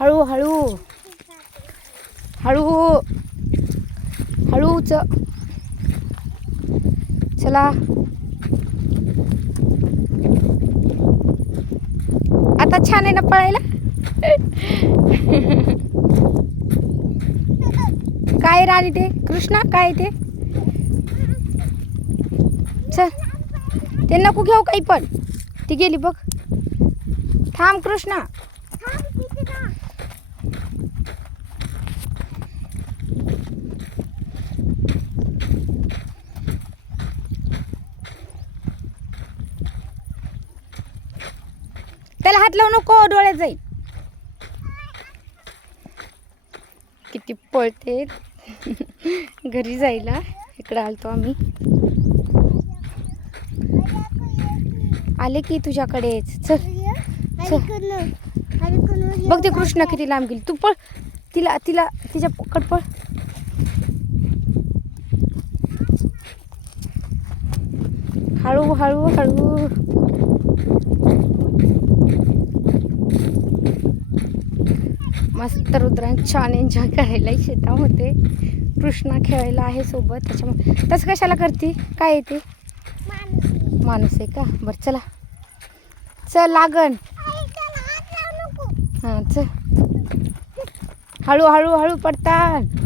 हळू हळू हळू हळूच. चला आता छान आहे ना पळायला. काय राणी ते कृष्णा काय ते. चल ते नको घेऊ काही पण. ती गेली बघ. थांब कृष्णा. त्याला हात लावू नको डोळ्यात जाईल. किती पळते. घरी जायला इकडे आलतो आम्ही. आले की तुझ्याकडेच. चल बघ ते कृष्णा किती लांब गेली. तू पळ तिला तिला तिच्या पकड पळ. हळू हळू हळू. मस्त रुद्रांत छान एन्जॉय करायला शेतामध्ये. कृष्णा खेळायला आहे सोबत त्याच्यामुळे. तसं कशाला करते काय येते. माणूस आहे का. बरं चला चल लागन. हां चल हळू हळू हळू पडतात.